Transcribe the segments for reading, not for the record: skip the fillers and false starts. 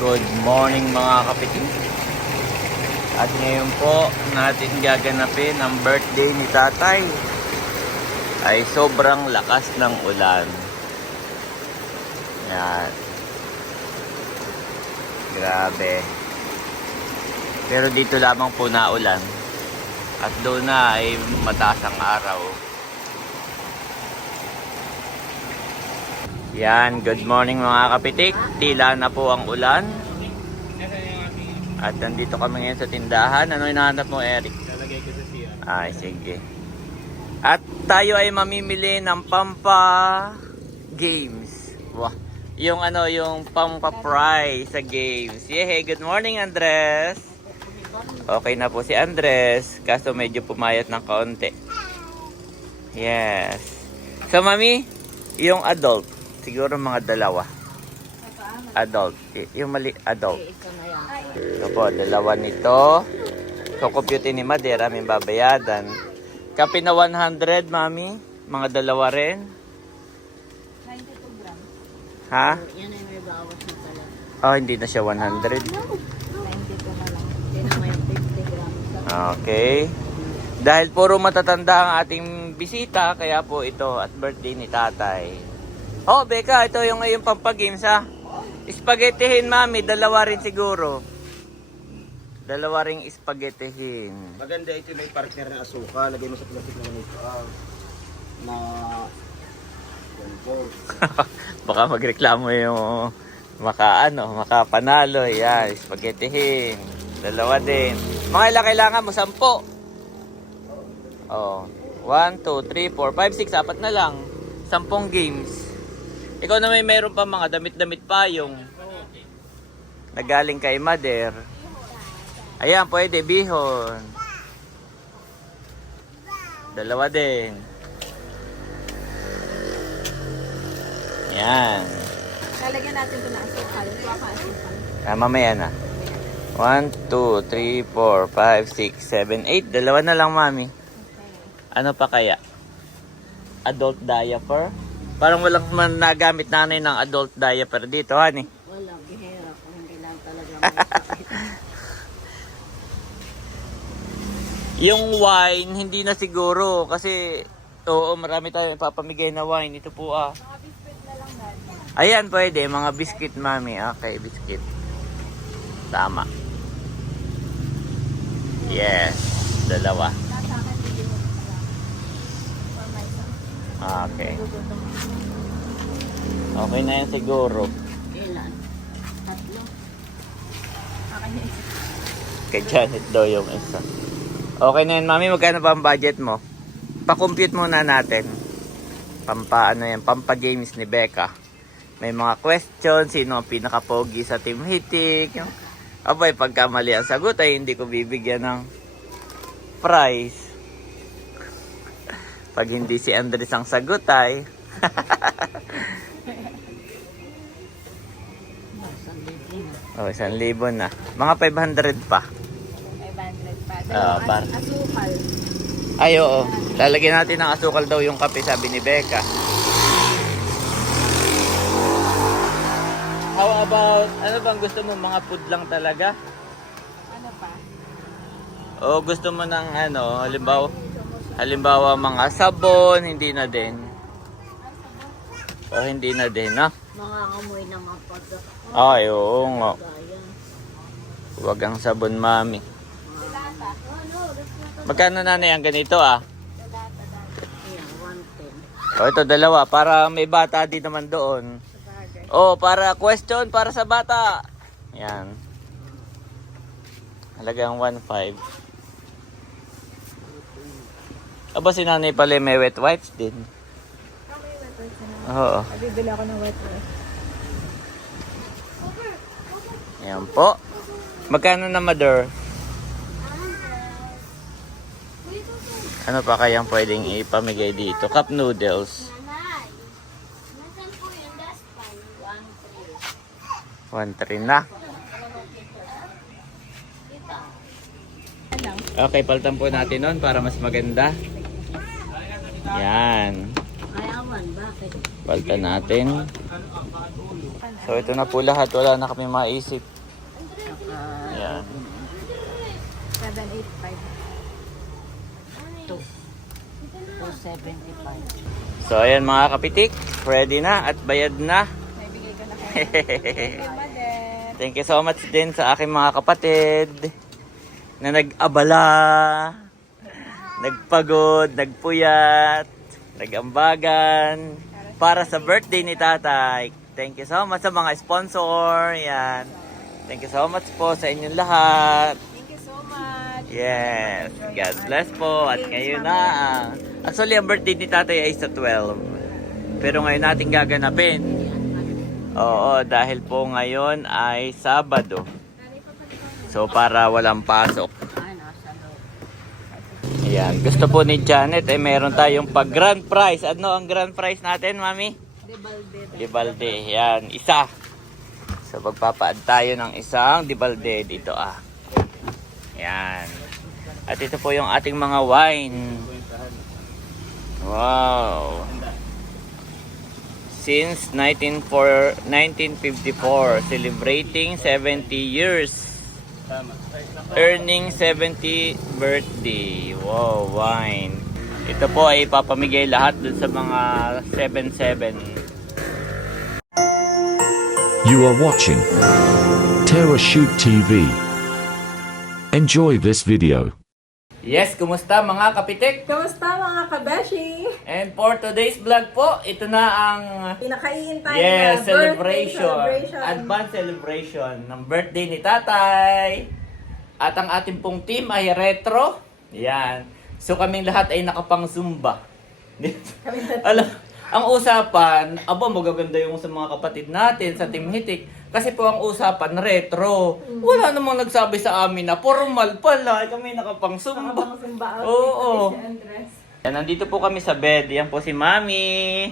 Good morning mga kapitin. At ngayon po natin gaganapin ang birthday ni tatay. Ay sobrang lakas ng ulan. Yan. Grabe. Pero dito lamang po naulan. At doon na ay mataas ang araw. Yan, good morning mga kapitik. Tila na po ang ulan. At nandito kami ngayon sa tindahan. Ano hinahanap mo, Eric? Lalagay ko sa siya. Ay, sige. At tayo ay mamimili ng Pampa Games. Wow. Yung yung Pampa Prize sa games. Yehey, good morning, Andres. Okay na po si Andres. Kaso medyo pumayat ng kaunti. Yes. So, mami, yung adult. Siguro mga dalawa. Adult. Yung mali, adult. Ito po, dalawa nito. So, compute ni Madera, may babayadan. Kape na 100, mami. Mga dalawa rin. 92 grams. Ha? Yan ay may bawas na pala. Oh, hindi na siya 100. 92 na lang. Hindi na may 50 grams. Okay. Dahil puro matatanda ang ating bisita, kaya po ito at birthday ni tatay. Oh, Becca, ito yung pampagames ha. Spaghettihin, mami. Dalawa rin siguro. Dalawa ring spaghettihin. Maganda ito, may partner na asuka. Lagay mo sa plastic na ganito. Na... Baka magreklamo yung makapanalo. Yan, spaghettihin. Dalawa din. Mga ilang kailangan mo? 10. Oh. 1, 2, 3, 4, 5, 6. Apat na lang. 10 games. Ikaw na may mayroon pa mga damit-damit payong. Nagaling kay Mother. Ayan, pwede. Bihon. Dalawa din. Yan. Lalagyan natin ito na asukal. Kuha ka asukal. Mamaya na. 1, 2, 3, 4, 5, 6, 7, 8. Dalawa na lang, mami. Okay. Ano pa kaya? Adult diaper? Parang walang man nagamit nanay ng adult diaper dito, honey. Wala, bihira. Kung hindi lang talaga Yung wine, hindi na siguro. Kasi, oo, marami tayong ipapamigay na wine. Ito po Mga biscuit na lang natin. Ayan, pwede. Mga biscuit, mami. Okay, biscuit. Tama. Yes. Dalawa. Nasa akin, hindi mo na lang. For my son. Okay. Gugutom. Okay na yan siguro. Kailan? 3. Akin yung isa. Kay Janet daw yung isa. Okay na yan, mami. Magkano ba ang budget mo? Pa-compute muna natin. Pampa games ni Becca. May mga questions. Sino ang pinaka-pogi sa Team Hitik? Abay, pagka mali ang sagot ay hindi ko bibigyan ng prize. Pag hindi si Andres ang sagot ay... Oh, 1,000 na. Mga 500 pa. 500 pa. Bar. Asukal. Ay, oo. Lalagyan natin ng asukal daw yung kape, sabi ni Becca. How about, ano bang gusto mo? Mga food lang talaga? Ano pa? O gusto mo ng halimbawa mga sabon, hindi na din. O hindi na din, ha? Mga amoy na mga pagka. Ay, oo nga. Gaya. Huwag ang sabon, mami. Lata. Magkano na yan ganito, ah? Ayan, 110. O ito, dalawa. Para may bata din naman doon. Sabagay. Oh, para question para sa bata. Yan. Halagang 1.5. Aba, si nanay pala may wet wipes din. Okay, wet wipes na. Oo. Bibili ako ng wet wipes. Yan po. Magkano na, mother? Ano pa kayang pwedeng ipamigay dito? Cup noodles. Nanay, nasan po yung dustpan? 1.3 na. Okay, paltan po natin nun para mas maganda. Yan. Ayawan, bakit? Paltan natin. So ito na po lahat. Wala na kami maisip. Ayan. 785. 275. So ayan mga kapitik. Ready na at bayad na. Naibigay ko na kayo. Thank you, Mother. Thank you so much din sa aking mga kapatid na nag-abala, nagpagod, nagpuyat, nagambagan para sa birthday ni tatay. Thank you so much sa mga sponsor. Yan. Thank you so much po sa inyong lahat. Thank you so much. Yes. God bless po. At ngayon na. Actually, ang birthday ni tatay ay sa 12. Pero ngayon natin gaganapin. Oo, dahil po ngayon ay Sabado. So, para walang pasok. Ay, nasa loob. Ayan. Gusto po ni Janet ay meron tayong pag grand prize. Ano ang grand prize natin, mami? Dibalde. Yan. Isa. So, magpapaad tayo ng isang dibalde dito Yan. At ito po yung ating mga wine. Wow. Since 1954, celebrating 70 years. Earning 70th birthday. Wow, wine. Ito po ay ipapamigay lahat dun sa mga 7-7. You are watching Terra Shoot TV. Enjoy this video. Yes, kumusta mga kapitik? Kamusta mga kabeshi? And for today's vlog po, ito na ang Pinakaiintay yes, na celebration. birthday celebration. Advance celebration ng birthday ni tatay. At ang ating pong team ay retro. Yan. So kaming lahat ay nakapang Zumba. Alam, ang usapan, magaganda yung sa mga kapatid natin sa Team Hitik. Kasi po ang usapan retro. Wala namang nagsabi sa amin na formal pala. Kami nakapang Zumba. Oo. Yan, nandito po kami sa bed. Yan po si Mami.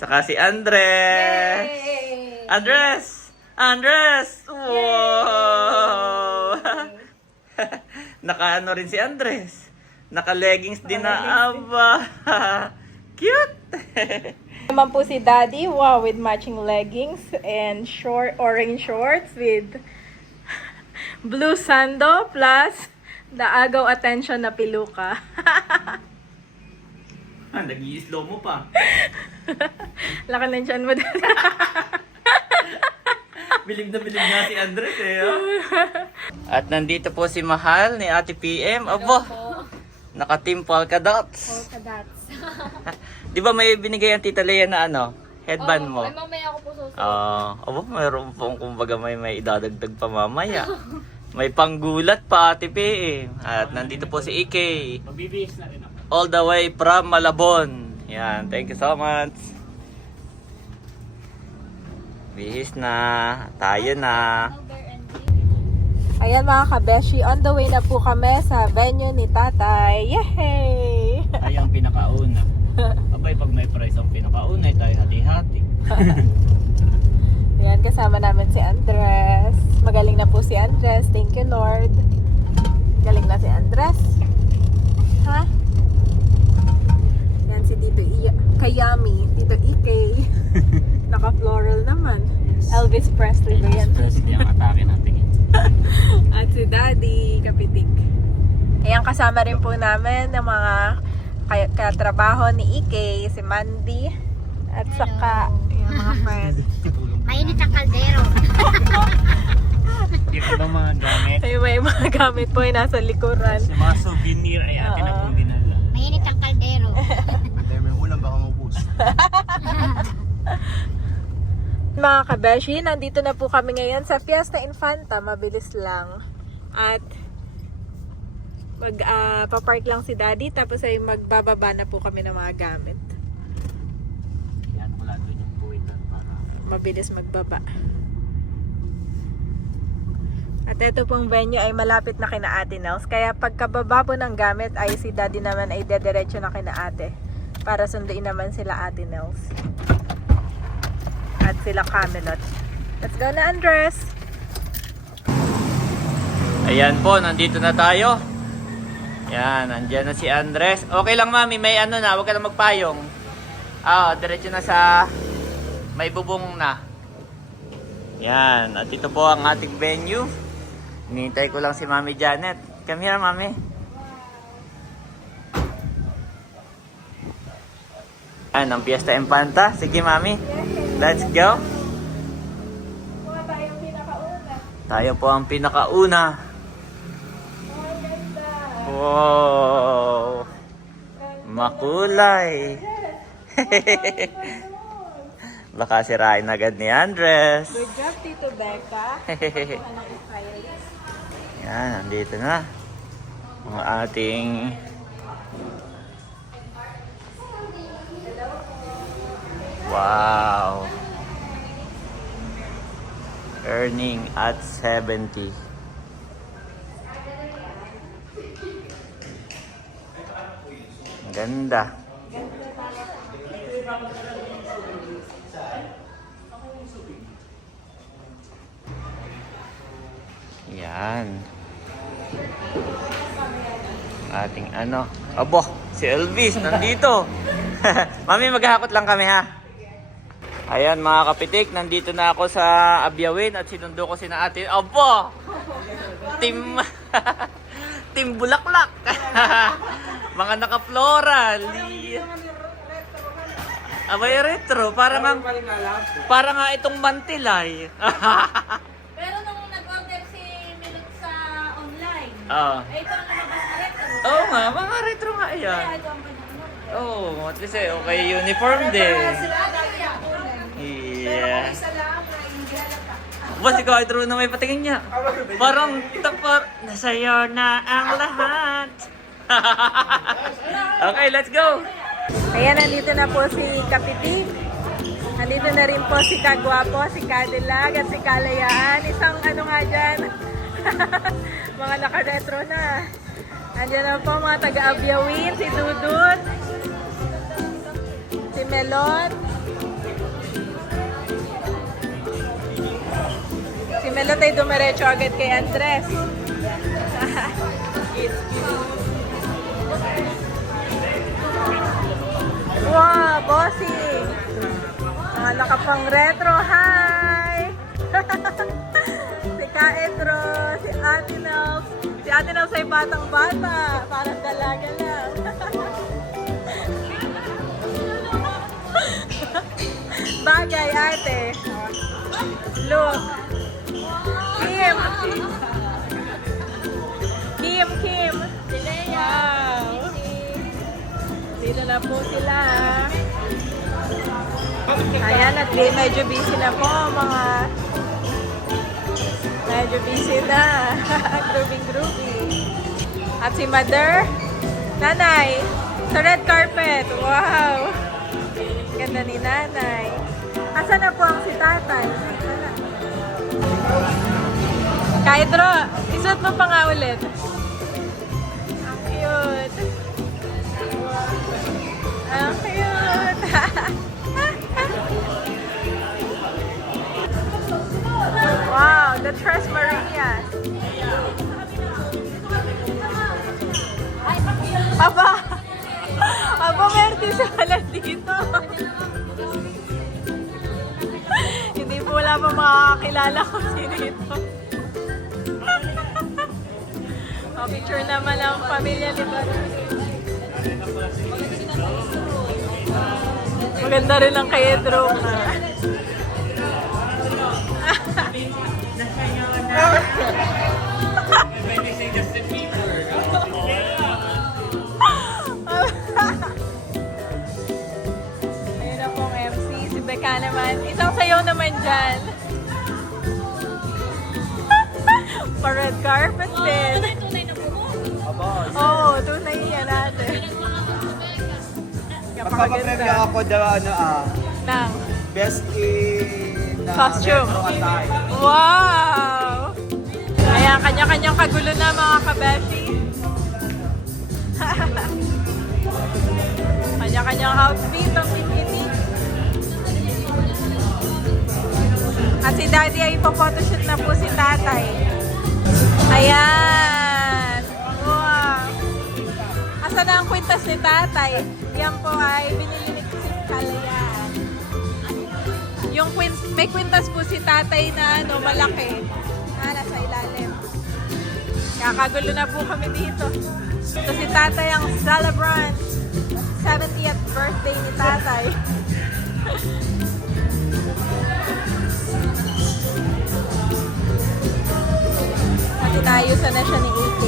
Saka si Andres. Yay! Andres! Andres! Wow! Naka-ano rin si Andres. Naka-leggings din na aba. Cute! Naman po si Daddy, wow, with matching leggings and orange shorts with blue sando plus the agaw attention na piluka. Nag-i-slow mo pa. Laki ng tiyan mo din. Bilib na bilib nga si Andres At nandito po si Mahal ni Ate PM. Abo! Naka-team Polka Dots. Di ba may binigay ang Tita Lea na headband mo? Ay, mamaya ako po susunod. Mayroon pong kumbaga may idadagdag pa mamaya. May panggulat pa Ate PM. At nandito po si EK. Mabibihis na rin ako. All the way from Malabon. Yan, thank you so much. Bihis na. Tayo na. Ayan mga kabeshi, on the way na po kami sa venue ni Tatay. Yay! Tayo ang pinakauna. Abay, pag may prize ang pinakauna, tayo hati-hati. Ayan, kasama namin si Andres. Magaling na po si Andres. Thank you, Lord. Galing na si Andres. Ha? Yan si Tito Kayami. Tito Ike. Naka-floral naman. Elvis Presley ba yan? Presley ang atake natin. At si Daddy Kapitik. Ayan, kasama rin po namin ng mga katrabaho ni Ike, si Mandy, at saka yung mga friends. Mainit ang kaldero. Yung mga gamit. Ay, may mga gamit po yung nasa likuran. Sa mga souvenir ay atin na pong dinala. Mainit ang kaldero. Dahil may ulam baka mabus. Mga kabeshi, nandito na po kami ngayon sa Fiesta Infanta. Mabilis lang. At papark lang si Daddy, tapos ay magbababa na po kami ng mga gamit. Yan, wala doon yung buhay doon para... Mabilis magbaba. At ito pong venue ay malapit na kina Ate Nels. Kaya pagkababa po ng gamit ay si Daddy naman ay dediretso na kina Ate. Para sunduin naman sila Ate Nels. At sila Camelot. Let's go na, Andres! Ayan po, nandito na tayo. Yan, nandyan na si Andres. Okay lang mami, may na, huwag ka lang magpayong. Diretso na sa may bubong na. Yan. At ito po ang ating venue. Hinihintay ko lang si Mami Janet. Come here, Mami. Yan, ang Fiesta Infanta. Sige, Mami. Let's go. Mga tayong pinakauna. Tayo po ang pinakauna. Oh, ganda. Wow. Makulay. Baka sirain agad ni Andres. Good job, Tito Becca. Anong stylist? Yan, nandito na. Ang ating wow. Earning at 70. Ang ganda. Yan. Ating ano. Abo, si Elvis nandito. Mami, maghahakot lang kami ha. Ayan mga kapitik, nandito na ako sa Abyawin at sinundo ko si na ate. Abo! Team Team Bulaklak. Mga naka-floral. Abay retro, para nga itong mantilay. Pero nung nag-order si Milot sa online, Oo. ito ang lumabas na retro. Oo nga, mga retro nga yan. Kaya ito ang pinag-order. Oo, at least okay uniform din. Yeah. Boss, ikaw ay true na may patingin niya. Parang tapar, nasa'yo na ang lahat. Okay, let's go. Ayan, nandito na po si Kapitik. Nandito na rin po si Kagwapo, si Cadillac at si Kalayaan. Isang ano nga dyan, mga naka-retro na. Andiyan na po mga taga-Abyawin, si Dudut, si Melot. Si Melot ay dumiretso agad kay Andres. Wow, bossing! Mga nakapang retro, hi! Si Kaedro, si Ate Nels. Si Ate Nels ay batang-bata. Parang dalaga lang. Bagay, ate. Look. Kim. Kim. Wow. Dito na po sila. Ayan, at medyo busy na po mga medyo busy na. Grooving. At si Mother, Nanay, sa red carpet. Wow! Ganda ni Nanay. Asa na po ang si Tatay? Wala. Kaidro, isuot mo pa nga ulit. Ang cute. Ang cute. Wow, the Tres Marias. Aba, Merti sa pala dito. Hindi po wala pa makakakilala ko sino ito. Picture naman ang pamilya ni Baron. Maganda rin ang kay Edro. Ayun na pong MC. Si Becca naman. Isang sayaw naman dyan. Pa-red carpet din. Oo, tunay yan natin. Magpapapremyo ako daw Nang best in costume. retro attire. Wow! Ayan, kanya-kanyang kagulo na mga kabeshi. Kanya-kanyang outfit ang pinili. At si Daddy ay ipapotoshoot na po si Tatay. Ayan! Wow! Asa na ang kwintas ni Tatay? Yan po ay binili ni si Kalayaan. Yung may kwintas po si tatay na ano, malaki. Nasa ilalim. Kakagulo na po kami dito. So si tatay ang celebrant. 70th birthday ni tatay. At inayusan na siya ni AK.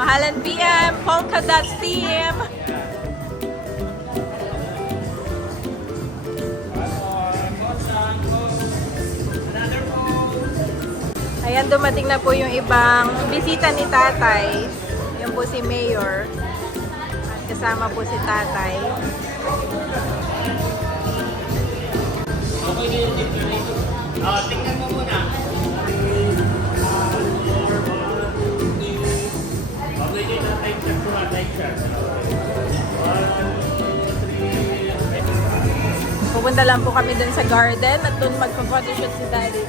Mahalan PM, Polka Dots Team. Ayan, dumating na po yung ibang bisita ni tatay. Yung po si Mayor. At kasama po si tatay. Tingnan mo muna. Pupunta lang po kami dun sa garden at dun magpa-photoshoot si daddy.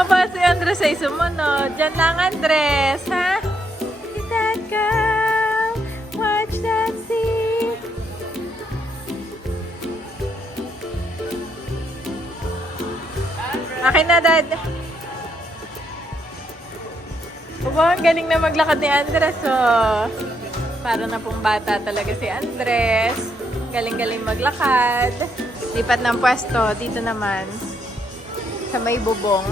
Aba, si Andres ay sumunod. Diyan lang, Andres, ha? Look at that girl. Watch that sea. Akin na, Dad. Aba, ang galing na maglakad ni Andres, oh. Para na pong bata talaga si Andres. Galing-galing maglakad. Lipat ng pwesto. Dito naman. Sa may bubong.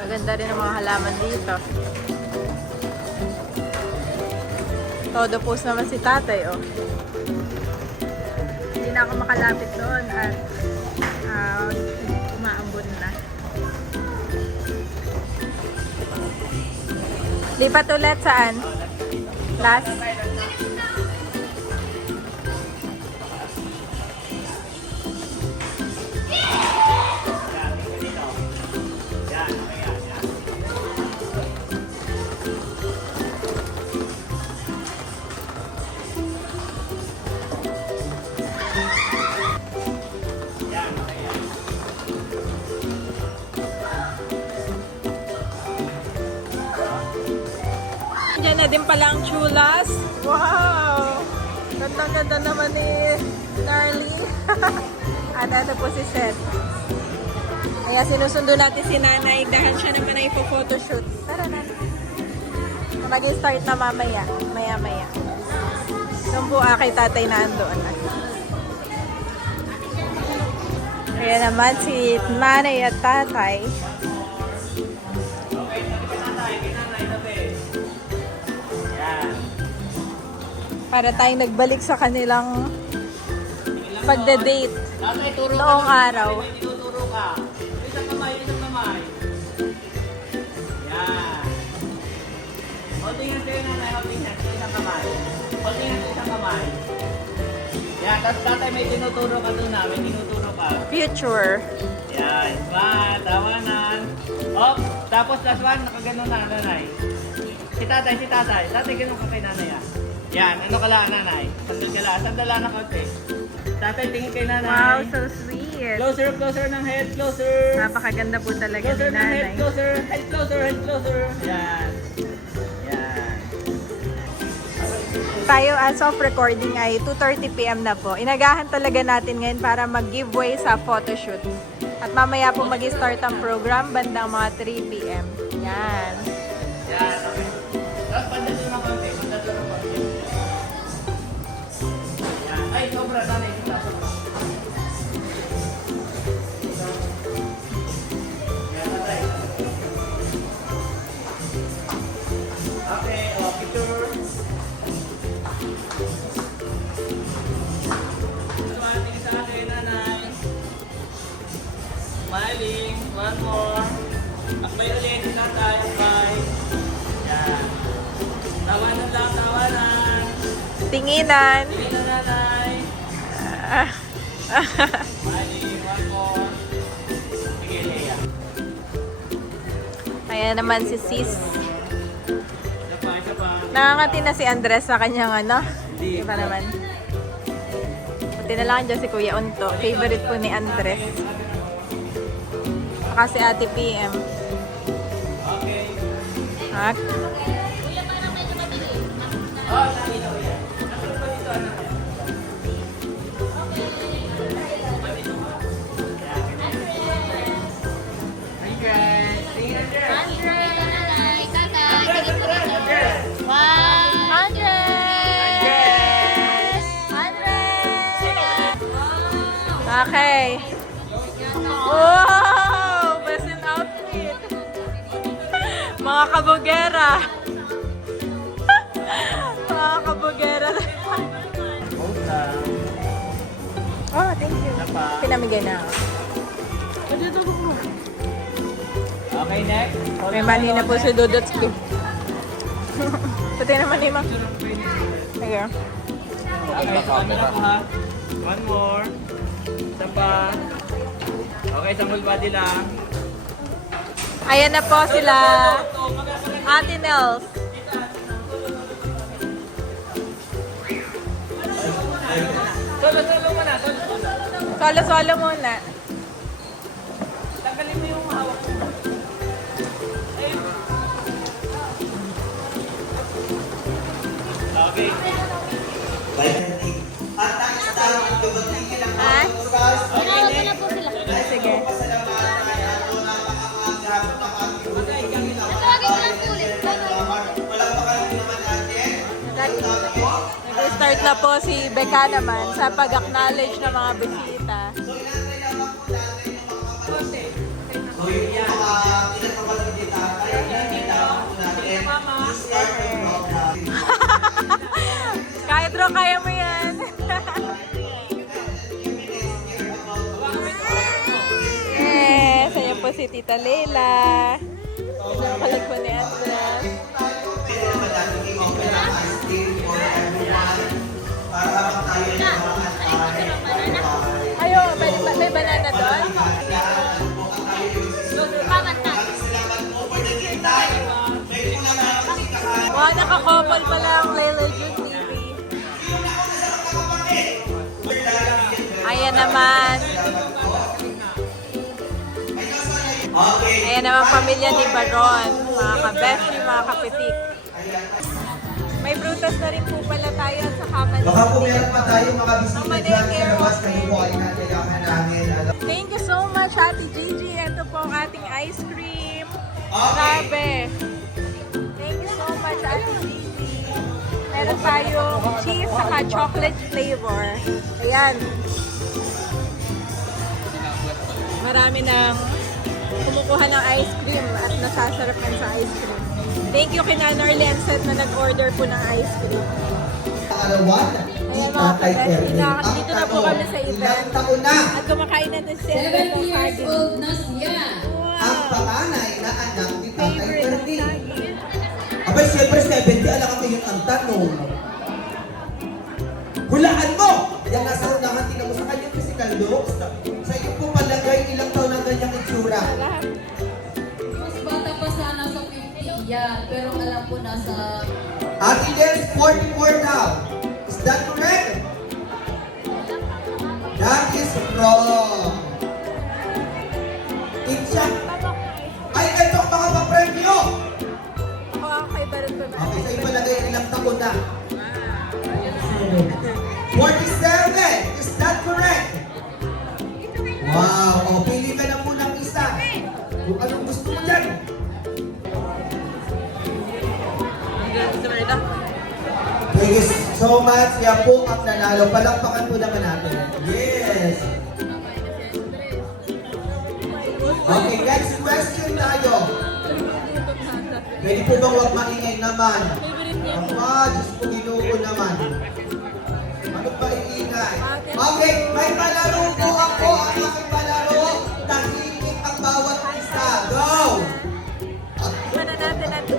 Maganda rin ang mga halaman dito. Todo post naman si tatay, oh. Hindi na ako makalapit doon at umaambon na. Lipat ulit saan? Last? Diyan na din pala ang chulas. Wow! Ganda-ganda naman ni Darlene. At ito po si Seth. Kaya sinusundo natin si nanay dahil siya naman ay po-photoshoot. Tara na. Mag-start na mamaya. Maya-maya. Doon po kay tatay na andoon. Kaya naman si nanay at tatay. Para tayong nagbalik sa kanilang pagde-date noong araw. Tinuturo ka. Isang kamay, isang kamay. Yan. Holding hands kayo, nanay. Holding hands, isang kamay. Holding hands, isang kamay. Yan, tapos tatay may tinuturo ka doon na. May tinuturo ka. Future. Yan, smile, tawanan. Oh, tapos last one, nakaganon na, nanay. Si tatay. Tatay, ganun ka kay nanay, ah. Yan, ano ka lang, nanay? Sandala na konti. Tatay, tingin kay nanay. Wow, so sweet. Closer ng head, closer. Napakaganda po talaga Closer ni ng head, nanay. closer. Head closer. Yan. Yan. Tayo as of recording ay 2:30 PM na po. Inagahan talaga natin ngayon para mag-giveaway sa photoshoot. At mamaya po mag-start ang program bandang mga 3 PM. Yan. Yan, okay. Tapos pandalo ng konti. Yan. Ay, sobra, nanay. Sobra. Yan, tatay. Okay, picture. Tingin sa akin, nanay. Smiling. One more. Akbay ulit si tatay. Akbay. Yan. Tawanan lang, tawanan. Tinginan. Ayan naman si Sis. Nakangati na si Andres sa kanyang ano. Di ba naman? Pati na lang dyan si Kuya Unto. Favorite po ni Andres. Saka si Ate PM. Okay. Okay. Wow! Best in outfit. Mga kabugera. Mga kabugera. Oh, thank you. Pinamigay na ako. Okay, next. May mani na po si Dudotski. Pati naman ni Mak. Sige. Okay, so ano na po ha? One more. Isa pa. Okay, isang full body lang. Ayan na po sila. Ate Nels. Solo muna. Solo-solo muna. Tanggalin mo yung hawak mo. Okay. Ha? Tinawag ko na po sila. Sige. Tawagin ko lang po ulit. Start na po si Becca naman sa pag-acknowledge ng mga bisita. Kahit ro, kaya mo yan. Yes, ayan po si Tita Leila. Pinakalag po ni Andres. Ayo, may banana doon? Wow, naka-couple pala ang Layla June TV. Ayan naman. Ayan naman pamilya ni Baron. Mga kabeshi, mga kapitik. May prutas na rin po pala tayo at saka manis. Baka po meron pa tayo mga bisita Ang dyan sa maneke, labas. okay. Kayo po ay natirahan namin. Thank you so much, Ate Gigi. Ito po ang ating ice cream. Grabe. Thank you so much, Ate Gigi. Meron tayong cheese saka chocolate flavor. Ayan. Marami nang kumukuha ng ice cream at nasasarap yan sa ice cream. Thank you kina Norly and Seth na nag-order po ng ice cream. Kaarawan ni Tatay Erwin. Dito na po kami sa event. Ilang taon na At kumakain na din siya ng saging. ang panganay na anak ni Tatay Favorite ng Erwin. saging. Abay, siyempre 70, alam ka yung ang tanong. Hulaan mo! Yan nasa unahan, tingnan mo sa kanyang physical looks. Sa iyo po palagay, ilang taon ang ganyang itsura. Lahat. Mas bata pa sana sa 50 yan, pero alam ko nasa... Ate Des, 44 now. Is that correct? That is wrong. Insya. Ay, ito ang mga papremyo. Ako ang kay Baron ko na. Okay, sa iyo palagay, ilang taon na. 47! Is that correct? Wow! O, pili ka na po ng isa. Kung anong gusto mo dyan. Thank you so much. Yan po ang nanalo. Palakpakan po naman natin. Yes! Okay, next question tayo. Pwede po bang huwag maingay naman? Diyos ko, Ginoo naman. Ano ba iingay? Okay, may palaro po ako. Ang aking palaro. Tahimik ang bawat isa. Go! Iba na natin natin.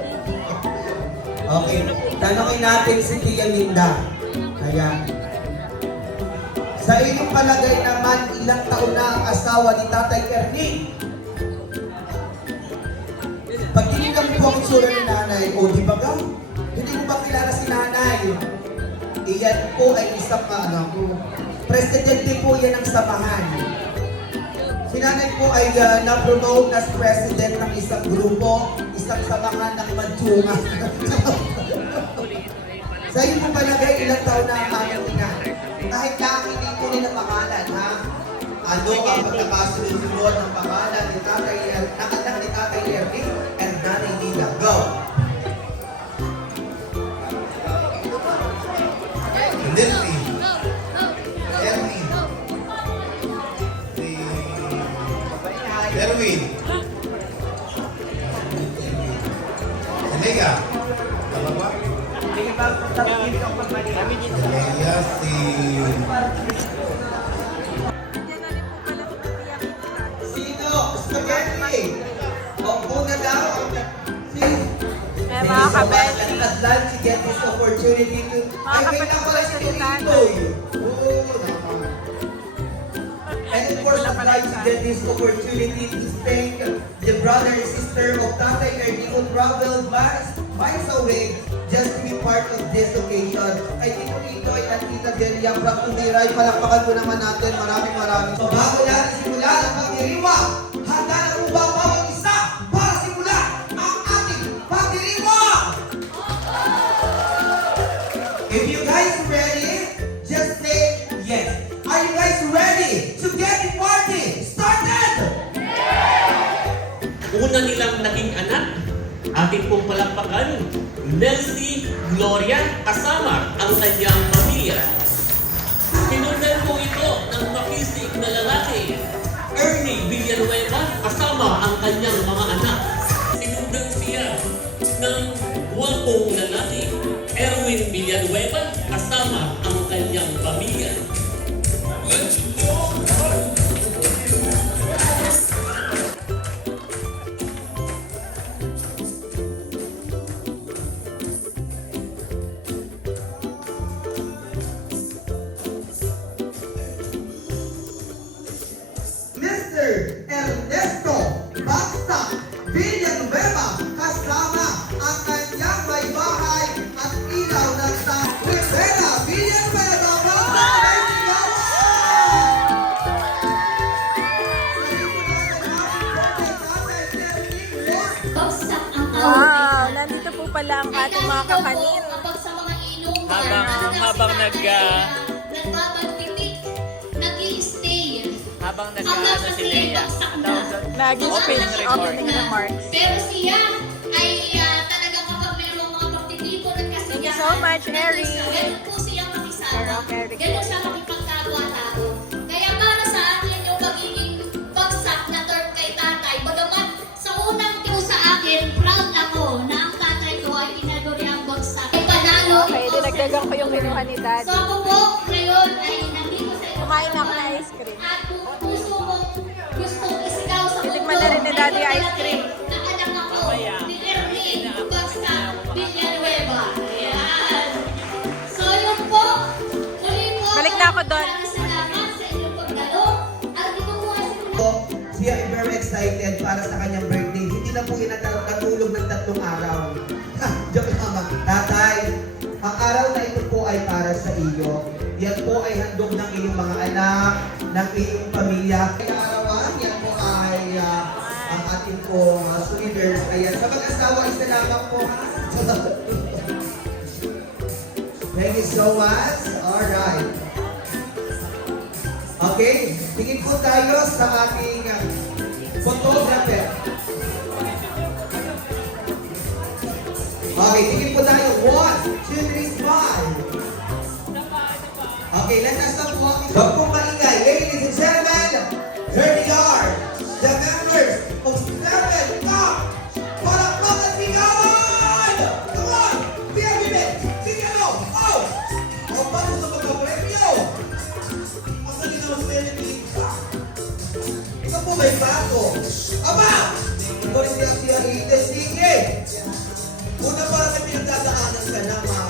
Okay, tanongin natin si Tia Minda. Ayan. Sa inyong palagay naman, ilang taon na ang asawa ni Tatay Ernie? Pag tinignan mo po ang itsura ni nanay, o di ba ka? Hindi mo ba kilala si nanay? Iyan po ay isang presidente po yan ng samahan. Si nanay po ay na-promote as president ng isang grupo, isang samahan ng Manchunga. Sa iyo po palagay, ilang taon na ang aming ina? Kahit hindi ko nila pangalan, ha? Ano ang pagkakasunod ng pangalan ni Tatay Ernie, ni Tatay Ernie, and Nanay Nina? Go! Leslie, Ernie, si Erwin, si Lea, tama ba? Lea, si... Sino? Spaghetti! Opo na daw. Eh, mga kabel. At si get this opportunity to... Mga kapatid ko sa litan. And of course, I'd like to get this opportunity to thank the brother and sister of Tatay Ernie who traveled miles away just to be part of this occasion. Kay Tito Itoy at Tita Delia from Tumiray, palakpakan po naman natin. Maraming. So bago natin simula ang pagdiriwa, handa na po ba ang bawat isa para simula ang ating pagdiriwa? If you guys ready, just say yes. Are you guys ready to get the party started? Una nilang naging anak, ating pong palakpakan, Nelsie Gloria kasama ang kanyang pamilya. Sinundan po ito ng makisig na lalaki, Ernie Villanueva kasama ang kanyang mga anak. Sinundan siya ng gwapong lalaki, Erwin Villanueva kasama ang kanyang pamilya. Mr. Ernesto Basta Villanueva kasama ang kanyang may bahay at ilaw ng San Rivera Villanueva. Bagsak ang Wow, nandito po pala ang ating mga kakanin. Kapag sa mga inuman, Habang nagmamagtitik, nag-i-stay. habang Hanggang sa si sila Lea. bagsak na. Opening remarks. Pero siya ay talaga kapag mayroong mga partitipo ng kasiyahan. Thank you so much, Eric. Ganun po siya makisama. Eric, Eric. Ganun siya makipagkabwa-tao. Kaya para sa akin yung pagiging bagsak na third kay tatay. Bagamat sa unang tingin sa akin, proud ako na ang tatay ko ay tinaguri ang bagsak. Ay panalo. Okay, dinagdagan ko yung kinuha ni Daddy. So ako po, ngayon ay nandito sa iyo. Kumain na ako ng ice cream. At kung puso mo gustong isigaw sa mundo, Titikman na rin ni Daddy ice cream. na anak ako ni Ernie Basta Villanueva. Ayan. So yun po, muli po. Balik na ako doon. Maraming salamat sa inyong pagdalo. At ito po ay Siya ay very excited para sa kanyang birthday. Hindi na po yun natulog ng 3 araw. Joke naman. Tatay, ang araw na ito po ay para sa iyo. Yan po ay handog ng iyong mga anak, ng iyong pamilya. Kaya arawan, yan po ay ang ating po sweeters. Ayan, sa mag-asawa, isa lamang po. Thank you so much. Alright. Okay, tingin po tayo sa ating photographer. Okay, tingin po tayo. 1, 2, 3, smile. Okay, let us stop walking. Huwag pong maingay. Ladies and gentlemen, here they are. The members of 7 Up. Palakpak at sigawan! Come on! Biyagimin! Sigano! Oh! O, paano sa pagkapremyo? Masalin naman sa Philippines. Ikaw po may bago. Aba! Ikaw rin siya iitin. Sige! Una para may pinagdadaanan ka na, mga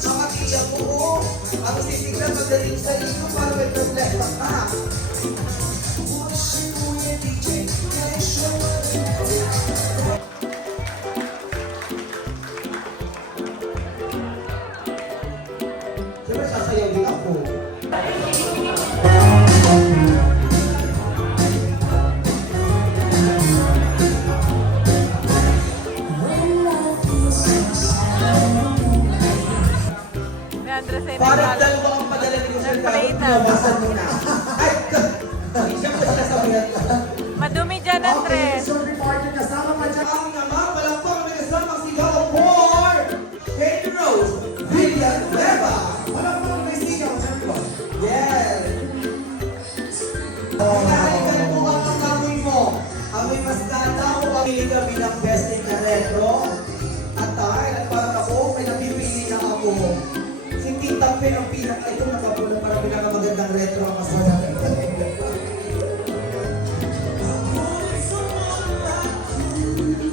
kapatid mo. Oo. Ang titignan magaling sa iyo para may problema ka. Siyempre, sasayaw din ako. Leandro Parang Senegal. dalawa ang padala ni Kusel Nag-pray na. Nabasan mo na. Ay, siya pa sinasabihan ka. Madumi dyan, Andres. Ang naman, palakpak ang kasama si Gao for Kate Rose Villanueva. Palakpak ang sigaw, champion. Yes. Pinahalikan mo ang amoy mo. Amoy mascada o pamili kami ng best in retro. At dahil at parang ako, may napipili na ako. Si Tita Pen ang pinaka ito nakapula para pinakamagandang retro ang mascada.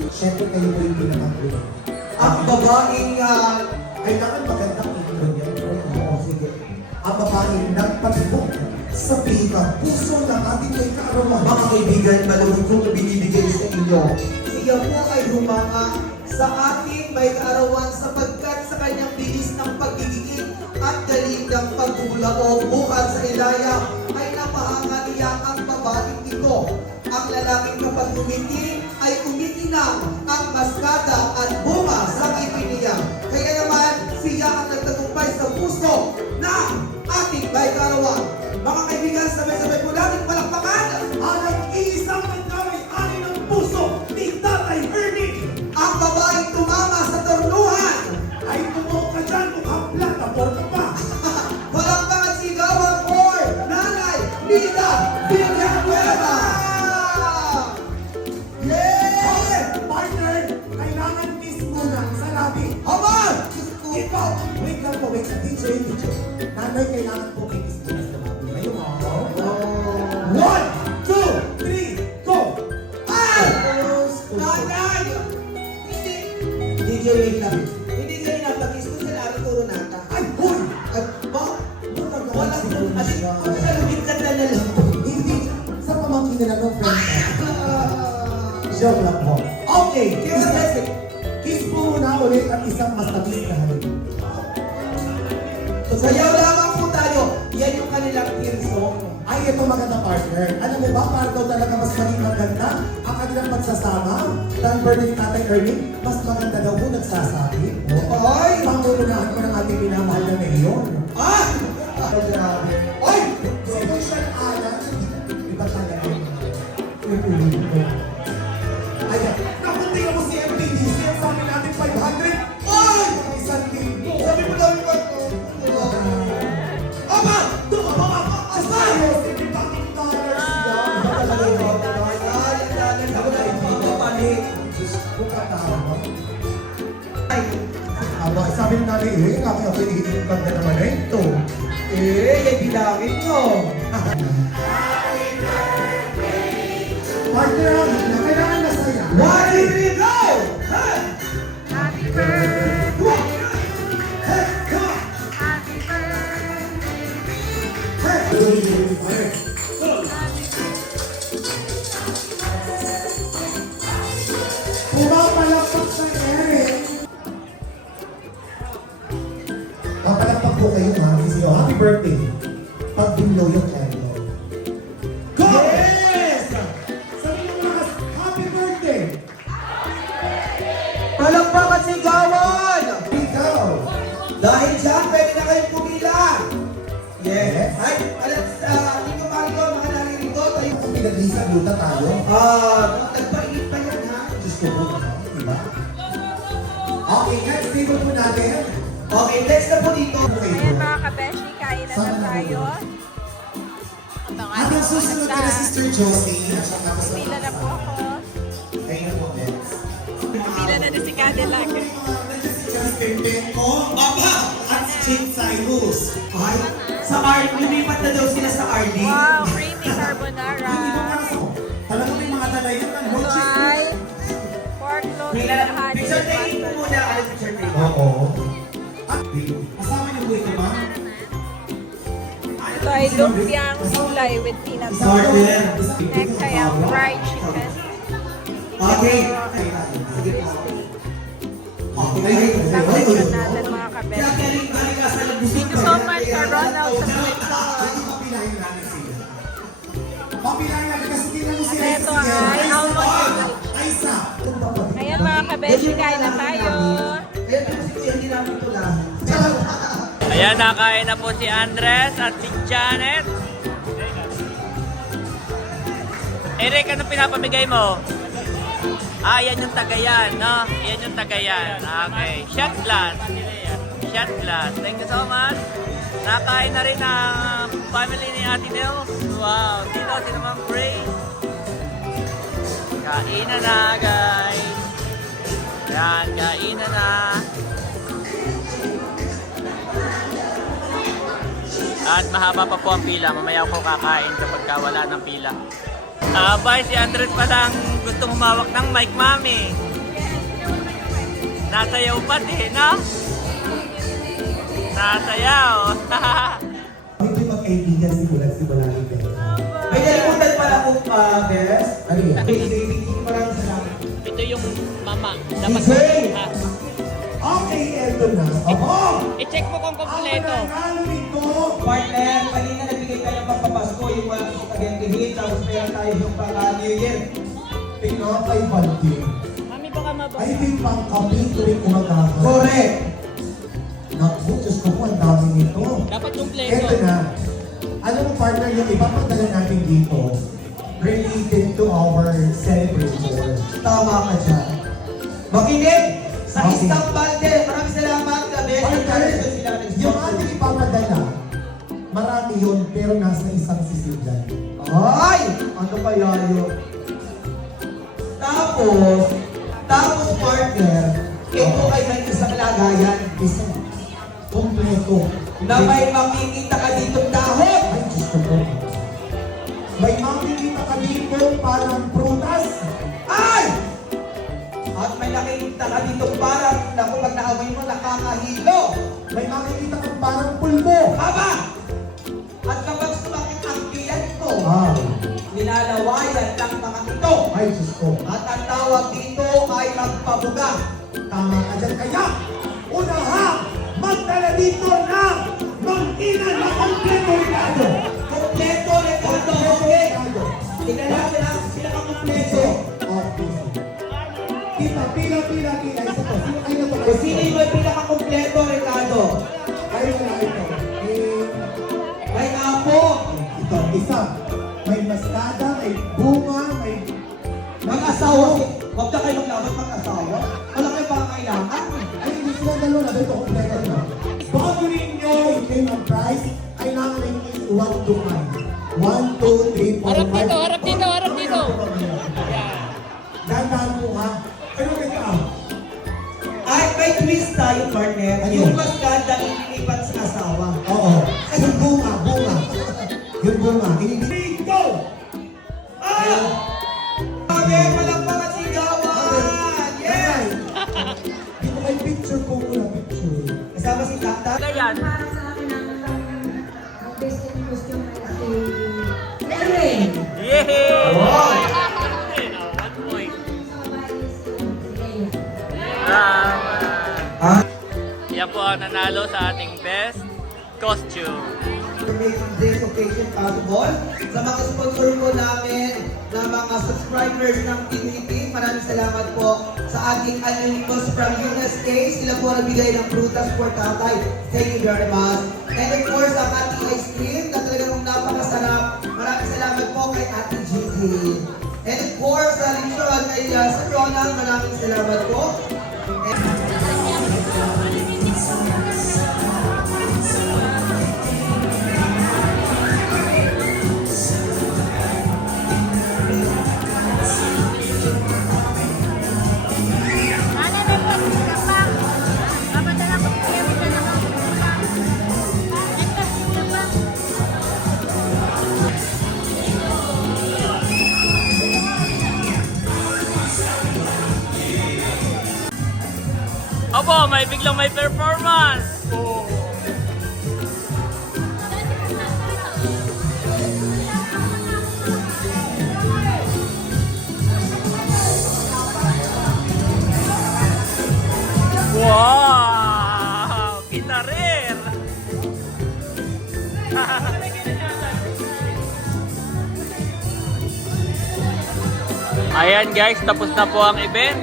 Siyempre kayo po yung pinakagulo. Ang babaeng Kailangan magandang intro yan. Oo, sige. Ang babaeng nagpatibok sa pinaka puso ng ating may kaarawan. mga kaibigan, malawag kong binibigay sa inyo. Siya po ay humanga sa ating may kaarawan sapagkat sa kanyang bilis ng pagiging at galing ng pagbubulaog bukod sa ilaya ay napahanga niya ang babaeng ito. Ang lalaking kapag umiti ay umiti na ang maskada at bunga sa ngipin niya. Kaya naman, siya ang nagtagumpay sa puso ng ating may kaarawan. Mga kaibigan, sabay-sabay po natin palakpakan ang nag-iisang nagkamay-ani ng puso ni Tatay Ernie. Ang babaeng tumama sa tornuhan ay tumuok ka dyan kung haplat na porta pa. Palakpakan sigawan for Nanay Nita Villanueva. Yeah! Partner, kailangan kiss muna sa labi. Haman! Ikaw, wait lang po, wait lang. DJ. Nanay, kailangan po kayo kiss muna sa labi. Ayun mo. 1, 2, 3, go! Ay! Nanay! DJ, wait lang. Hindi sa'yo napag-kiss ko sa labi ko nata. Ay, boy! At ba? Wala Wala ko. At salubin ka na lang. Hindi. Sa pamangkin nila ng friend ko. Joke lang po. Okay, kiss mo muna ulit at isang mastamis na halik. Sayaw lamang po tayo. Yan yung kanilang team song. Ay, ito maganda partner. Alam mo ba, para daw talaga mas maging maganda ang kanilang pagsasama than birthday ni Tatay Ernie, mas maganda daw po nagsasabi. Ay! Pangunahan ko ng ating minamahal na mayor. Ah! Grabe. Oy! Sino siya ng alam? Iba talaga. Ayan. Nakunti mo si MPDC. Ang sabi natin 500. Oy! Isang libo. Sabi mo daw yung Aba! Tumama ka! Asay! Aba, sabi ng nanay, ako pinihitingkad na naman na ito. Yan bilangin nyo. Partner, na kailangan masaya. 1, 2, 3, go! Hey! Happy birthday! Hey, come on! Pumapalakpak sa Eric. Papalakpak po kayo ha. Sisigaw, happy birthday. Pag binlow yung candle. Go! Yes! Sabi mo mga, happy birthday. Palakpakan sigawan! Ikaw. Dahil dyan, pwede na kayong pumila. Yes. Ay, hindi ko mga naririto. Tayo. Kung pinag-isang luta tayo. Nagpainit pa yan, ha? Diyos ko po. Diba? Okay, next table po natin. Okay, next na po dito. Ayan mga kabeshi, kain na tayo. At ang susunod ka na Sister Josie. At saka sa Pila na po ako. Ayun po, Bex. Pila na si Cadillac. Nandiyan si Justin Benko. Aba! At si Jane Cyrus. Ay, Sa Art, lumipat na daw sila sa RD. Wow, creamy carbonara. hindi ko paraso. Talaga may mga dalayan ng Ito mochi. ay pork loin with honey Picture and taking mustard. muna. Picture taking. Oo. At kasama niyo po ito, try lumpiang gulay with peanut butter. Next, I have fried chicken. Okay. Sige po. Okay. Substitute natin mga kabeshi. Kaya galing ka sa Thank you so much, Sir Ronald, sa sweet sauce. Papilahin natin kasi tingnan mo sila. Ito ay almond. Ay, isa. Ayan mga kabeshi, kain na tayo. Kaya hindi namin ito lang. Ayan, nakain na po si Andres at si Janet. Eric, ano pinapamigay mo? Ah, yan yung tagayan, no? Yan yung tagayan. Okay. Shot glass. Shot glass. Thank you so much. Nakain na rin ang family ni Ate Nels. Wow. Sino Ma'am Grace? Kainan na, guys. Yan, kainan na. At mahaba pa po ang pila. Mamaya ako kakain kapag wala ng pila. Abay, si Andres pa lang gustong humawak ng mic, mami. Nasayaw pa din, no? Nasayaw. Hindi magkaibigan simula rin. May nalimutan pala kong Bes. Ano yun? Maraming salamat. Ito yung mama. DJ! Okay, eto na. Oho! I-check mo kung Ang kompleto. mananalo nito, Partner, kanina nagbigay tayo ng pampapasko yung mga spaghetti hit, tapos meron tayo yung pang-New Year. tinapay balde. Mami, baka mababa. Ay, din pang kape tuwing kumagawa. Correct! Naku, Diyos ko po, ang dami nito. Dapat Eto kompleto. na. Alam mo, partner, yung ipapadala natin dito, related to our celebration. Tama ka dyan. Makinig! Sa Okay. Isang Balde, maraming salamat ka, Bes. Yung ating ipapadala, marami yun, pero nasa isang sisidlan. Ay! Ano kaya yun? Tapos partner, ito ay may isang lagayan. Isa, kompleto. Na may makikita ka ditong dahon. Ay, Diyos ko po. May makikita ka dito parang prutas. Ay! At may nakikita ka ditong parang na kapag naamoy mo, nakakahilo. May makikita ka parang pulbo. Haba! At kapag sumakit ang tiyan ko, Ay, nilalawayan ng mga ito. ay Diyos ko. At ang tawag dito ay magpabuga. Tama ka dyan. Kaya, una ha, magdala dito ng mag-ina na kompleto regalo. Kompleto, Ricardo. Okay. Tingnan sila kompleto. Okay. Pila. Isa to. Sino kayo na to? Kung sino yung may pinakakompleto, Ricardo? Ay, wala ito. May apo. Ito, isa. May mastada, may bunga, may... Mag-asawa. Huwag na kayo maglaban mag-asawa. Wala kayo bang kailangan? Ay, hindi sila dalawa na dito kompleto na. Bago ninyo i-claim ang prize, kailangan na is 1 to 5. 1, 2, 3, 4, 5. Harap dito. Dandan mo ha. Pero kaya Ay, may twist tayo, partner. Ano? Yung mas ganda iniipan sa asawa. oo. Yung bunga. Yung bunga. Dito! Ah! Okay, palakpakan sigawan! Yes! Dito may picture po muna, picture. Kasama si Tata. Ayan. Para sa akin ang best in costume ay si Ellen. Yehey! Wow! 1 point. Ah? Yan po ang nanalo sa ating best costume. To make this occasion possible. Sa mga sponsor po namin, na mga subscribers ng TVT, maraming salamat po sa ating anonymous from USK. Sila po nagbigay ng prutas for tatay. Thank you very much. And of course, ang ating ice cream na talagang napakasarap. Maraming salamat po kay Ate Gigi. And of course, sa Richard kay Sir Ronald, maraming salamat po. Opo, biglang may performance. Ayan guys, tapos na po ang event.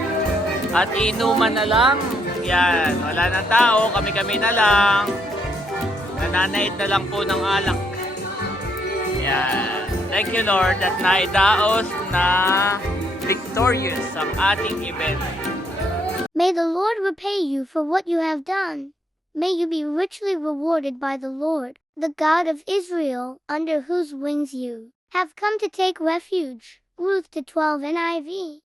At inuman na lang. Yan, wala na tao, kami-kami na lang. Nananait na lang po ng alak. Yan. Thank you Lord at naidaos na victorious ang ating event. May the Lord repay you for what you have done. May you be richly rewarded by the Lord, the God of Israel, under whose wings you have come to take refuge. Ruth 2:12 NIV.